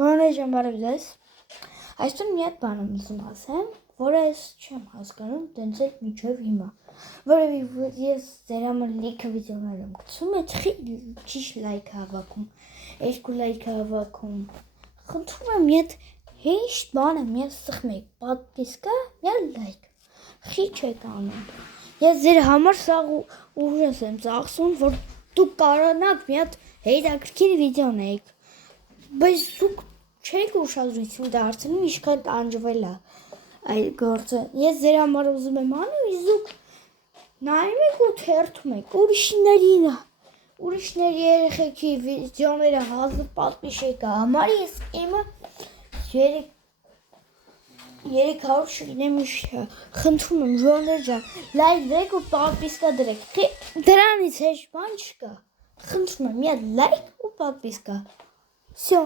Գոնե ջան բարև ձեզ։ Այսօր մի հատ բան եմ ուզում ասեմ, որը ես չեմ հասկանում տենց էլ մինչև հիմա։ Որովհետև ես ձեր համար լիքը վիդեոներ եմ գցում, այդ ճիշտ լայք հավաքում, 2 լայք հավաքում։ Խնդրում եմ մի հատ հեշտ բան եմ ես սխմեք, պատվիսկա, մի լայք։ Խիչ եք անում։ Ես ձեր համար սաղ ուժս եմ ծախսում, որ դուք կարողանաք մի հատ հետաքրքիր վիդեո նայեք։ Բայց դուք չեք ուշադրություն դարձնում, ինչքան տանջվել է այդ գործը։ Ես ձեր համար ուզում եմ անում, իսկ դուք նայում եք ու թերթում եք ուրիշների երեխեքի վիդեոները հազիվ պատվիշեք համար ես իմը 300 չգիտեմ ինչ խնդրում եմ ժողովուրդ ջան լայք դրեք ու պատվիսկա դրեք դրանից հեշտ բան չկա խնդրում եմ մի հատ լայք ու պատվիսկա Всё